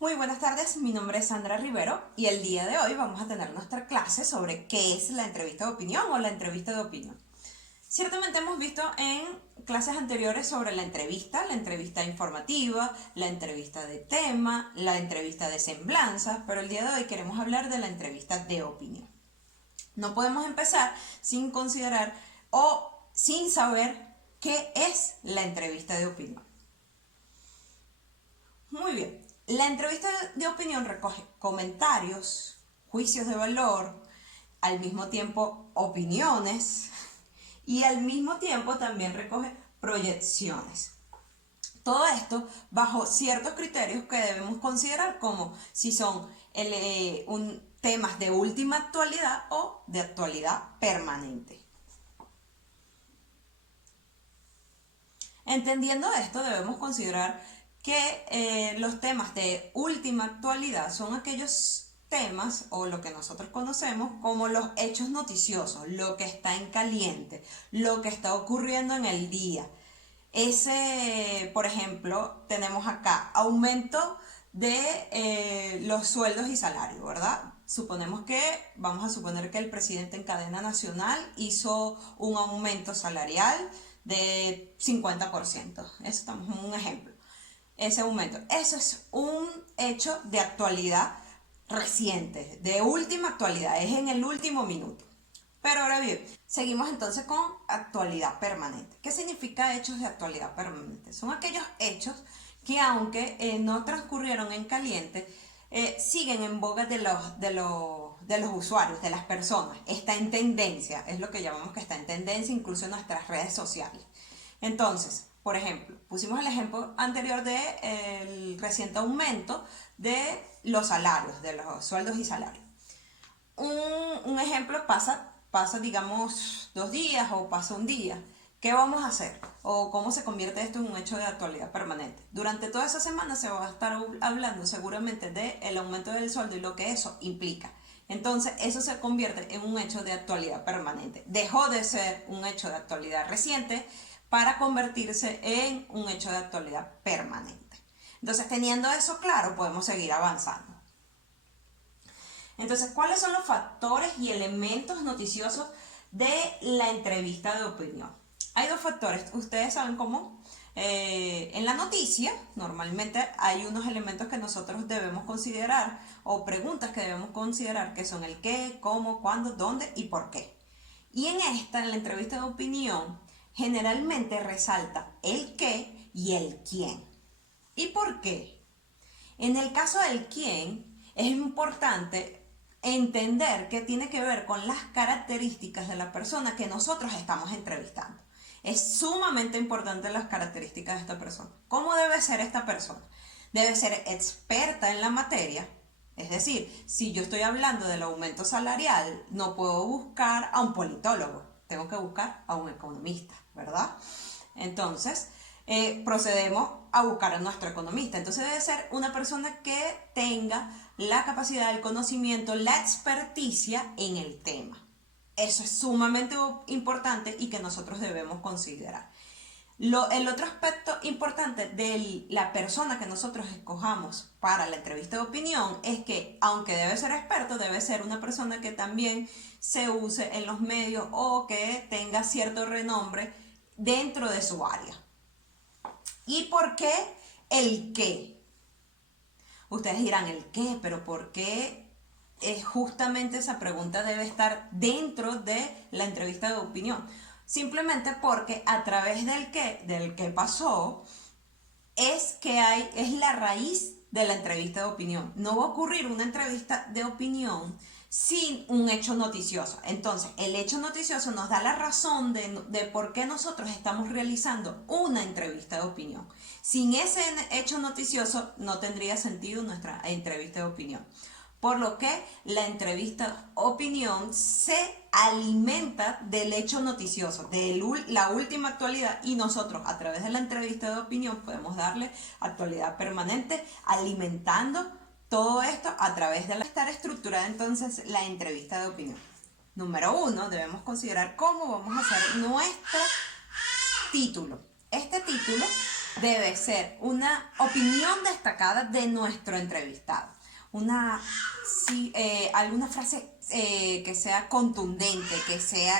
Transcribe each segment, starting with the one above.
Muy buenas tardes, mi nombre es Sandra Rivero y el día de hoy vamos a tener nuestra clase sobre qué es la entrevista de opinión o la entrevista de opinión. Ciertamente hemos visto en clases anteriores sobre la entrevista informativa, la entrevista de tema, la entrevista de semblanza, pero el día de hoy queremos hablar de la entrevista de opinión. No podemos empezar sin considerar o sin saber qué es la entrevista de opinión. Muy bien, la entrevista de opinión recoge comentarios, juicios de valor, al mismo tiempo opiniones y al mismo tiempo también recoge proyecciones. Todo esto bajo ciertos criterios que debemos considerar como si son temas de última actualidad o de actualidad permanente. Entendiendo esto, debemos considerar que los temas de última actualidad son aquellos temas o lo que nosotros conocemos como los hechos noticiosos, lo que está en caliente, lo que está ocurriendo en el día. Por ejemplo, tenemos acá aumento de los sueldos y salarios, ¿verdad? Vamos a suponer que el presidente en cadena nacional hizo un aumento salarial de 50%. Eso estamos en un ejemplo. Ese aumento. Eso es un hecho de actualidad reciente, de última actualidad, es en el último minuto. Pero ahora bien, seguimos entonces con actualidad permanente. ¿Qué significa hechos de actualidad permanente? Son aquellos hechos que aunque no transcurrieron en caliente, siguen en boga de los usuarios, de las personas. Está en tendencia, es lo que llamamos que está en tendencia incluso en nuestras redes sociales. Entonces, por ejemplo, pusimos el ejemplo anterior del reciente aumento de los salarios, de los sueldos y salarios. Un ejemplo pasa, digamos, 2 días o pasa un día. ¿Qué vamos a hacer? ¿O cómo se convierte esto en un hecho de actualidad permanente? Durante toda esa semana se va a estar hablando seguramente del aumento del sueldo y lo que eso implica. Entonces, eso se convierte en un hecho de actualidad permanente. Dejó de ser un hecho de actualidad reciente para convertirse en un hecho de actualidad permanente. Entonces, teniendo eso claro, podemos seguir avanzando. Entonces, ¿cuáles son los factores y elementos noticiosos de la entrevista de opinión? Hay 2 factores, ustedes saben cómo. En la noticia, normalmente hay unos elementos que nosotros debemos considerar o preguntas que debemos considerar, que son el qué, cómo, cuándo, dónde y por qué. Y en la entrevista de opinión, generalmente resalta el qué y el quién. ¿Y por qué? En el caso del quién, es importante entender que tiene que ver con las características de la persona que nosotros estamos entrevistando. Es sumamente importante las características de esta persona. ¿Cómo debe ser esta persona? Debe ser experta en la materia. Es decir, si yo estoy hablando del aumento salarial, no puedo buscar a un politólogo, tengo que buscar a un economista, ¿verdad? Entonces, procedemos a buscar a nuestro economista. Entonces debe ser una persona que tenga la capacidad, el conocimiento, la experticia en el tema. Eso es sumamente importante y que nosotros debemos considerar. El otro aspecto importante de la persona que nosotros escojamos para la entrevista de opinión es que, aunque debe ser experto, debe ser una persona que también se use en los medios o que tenga cierto renombre dentro de su área. ¿Y por qué el qué? Ustedes dirán, ¿el qué? ¿Pero por qué? Justamente esa pregunta debe estar dentro de la entrevista de opinión. Simplemente porque a través del qué pasó, es la raíz de la entrevista de opinión. No va a ocurrir una entrevista de opinión sin un hecho noticioso. Entonces, el hecho noticioso nos da la razón de por qué nosotros estamos realizando una entrevista de opinión. Sin ese hecho noticioso no tendría sentido nuestra entrevista de opinión. Por lo que la entrevista opinión se alimenta del hecho noticioso, de la última actualidad, y nosotros a través de la entrevista de opinión podemos darle actualidad permanente, alimentando todo esto a través de estar estructurada entonces la entrevista de opinión. Número 1, debemos considerar cómo vamos a hacer nuestro título. Este título debe ser una opinión destacada de nuestro entrevistado. Alguna frase que sea contundente,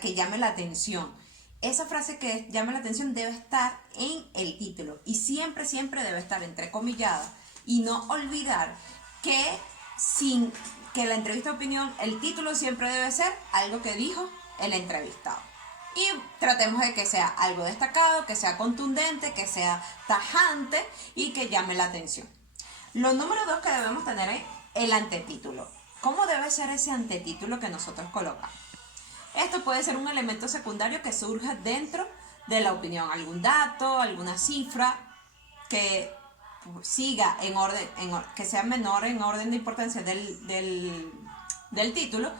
que llame la atención. Esa frase que llame la atención debe estar en el título y siempre, siempre debe estar entrecomillada y no olvidar que que la entrevista de opinión, el título siempre debe ser algo que dijo el entrevistado. Y tratemos de que sea algo destacado, que sea contundente, que sea tajante y que llame la atención. Lo número 2 que debemos tener es el antetítulo. ¿Cómo debe ser ese antetítulo que nosotros colocamos? Esto puede ser un elemento secundario que surja dentro de la opinión, algún dato, alguna cifra que siga en orden, que sea menor en orden de importancia del título,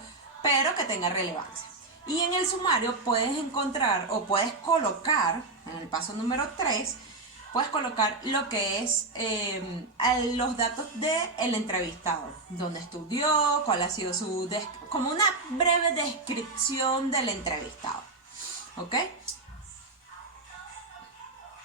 pero que tenga relevancia. Y en el sumario puedes encontrar o puedes colocar, en el paso número 3, puedes colocar lo que es los datos del entrevistado, dónde estudió, cuál ha sido como una breve descripción del entrevistado. ¿Ok?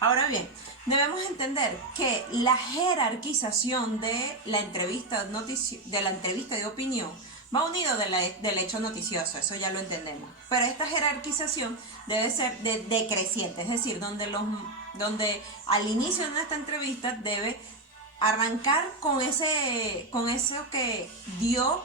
Ahora bien, debemos entender que la jerarquización de la entrevista de opinión va unido del hecho noticioso, eso ya lo entendemos. Pero esta jerarquización debe ser decreciente, es decir, donde al inicio de nuestra entrevista debe arrancar con eso que dio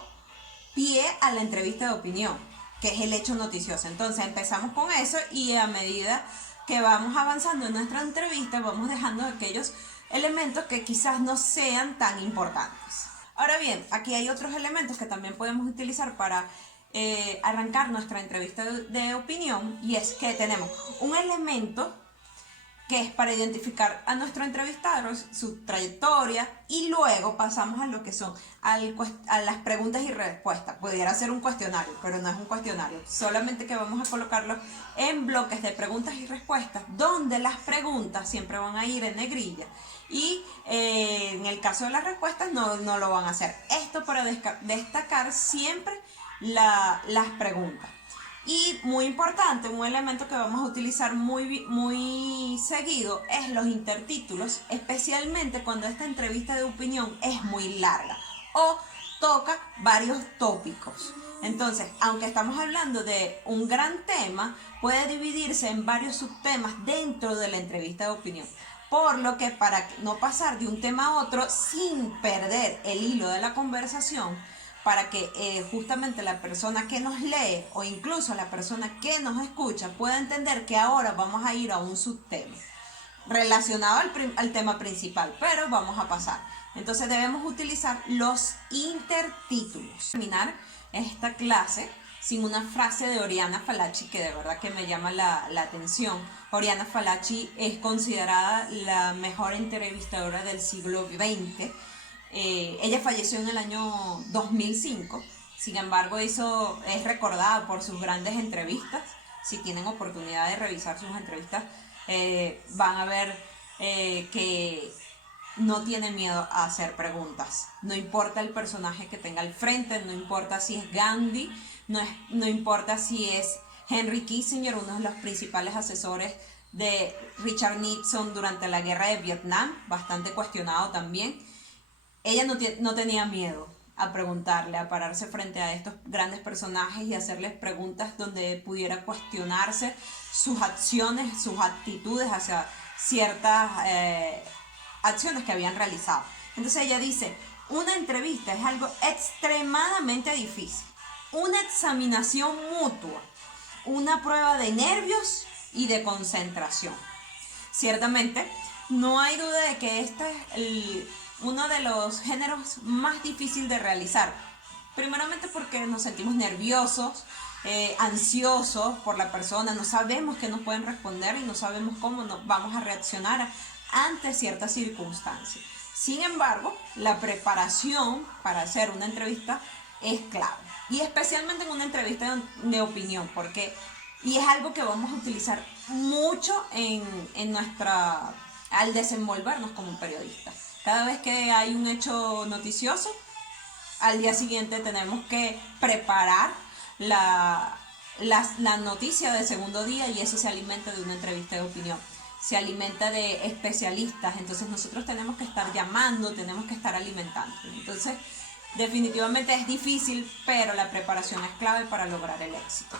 pie a la entrevista de opinión, que es el hecho noticioso. Entonces empezamos con eso y a medida que vamos avanzando en nuestra entrevista vamos dejando aquellos elementos que quizás no sean tan importantes. Ahora bien, aquí hay otros elementos que también podemos utilizar para arrancar nuestra entrevista de opinión, y es que tenemos un elemento que es para identificar a nuestro entrevistador, su trayectoria, y luego pasamos a lo que son a las preguntas y respuestas. Pudiera ser un cuestionario, pero no es un cuestionario, solamente que vamos a colocarlo en bloques de preguntas y respuestas, donde las preguntas siempre van a ir en negrilla y en el caso de las respuestas no lo van a hacer. Esto para destacar siempre las preguntas. Y muy importante, un elemento que vamos a utilizar muy seguido es los intertítulos, especialmente cuando esta entrevista de opinión es muy larga o toca varios tópicos. Entonces, aunque estamos hablando de un gran tema, puede dividirse en varios subtemas dentro de la entrevista de opinión. Por lo que para no pasar de un tema a otro sin perder el hilo de la conversación, para que justamente la persona que nos lee o incluso la persona que nos escucha pueda entender que ahora vamos a ir a un subtema relacionado al tema principal, pero vamos a pasar. Entonces debemos utilizar los intertítulos. Terminar esta clase sin una frase de Oriana Fallaci que de verdad que me llama la atención. Oriana Fallaci es considerada la mejor entrevistadora del siglo XX. Ella falleció en el año 2005, sin embargo es recordada por sus grandes entrevistas. Si tienen oportunidad de revisar sus entrevistas, van a ver que no tiene miedo a hacer preguntas. No importa el personaje que tenga al frente, no importa si es Gandhi, no importa si es Henry Kissinger, uno de los principales asesores de Richard Nixon durante la guerra de Vietnam, bastante cuestionado también. Ella no tenía miedo a preguntarle, a pararse frente a estos grandes personajes y hacerles preguntas donde pudiera cuestionarse sus acciones, sus actitudes hacia ciertas acciones que habían realizado. Entonces ella dice, una entrevista es algo extremadamente difícil, una examinación mutua, una prueba de nervios y de concentración. Ciertamente, no hay duda de que este es uno de los géneros más difíciles de realizar. Primeramente porque nos sentimos nerviosos, ansiosos por la persona, no sabemos qué nos pueden responder y no sabemos cómo vamos a reaccionar ante ciertas circunstancias. Sin embargo, la preparación para hacer una entrevista es clave, y especialmente en una entrevista de opinión, y es algo que vamos a utilizar mucho al desenvolvernos como periodistas. Cada vez que hay un hecho noticioso, al día siguiente tenemos que preparar la noticia del segundo día, y eso se alimenta de una entrevista de opinión. se alimenta de especialistas, entonces nosotros tenemos que estar llamando, tenemos que estar alimentando. Entonces, definitivamente es difícil, pero la preparación es clave para lograr el éxito.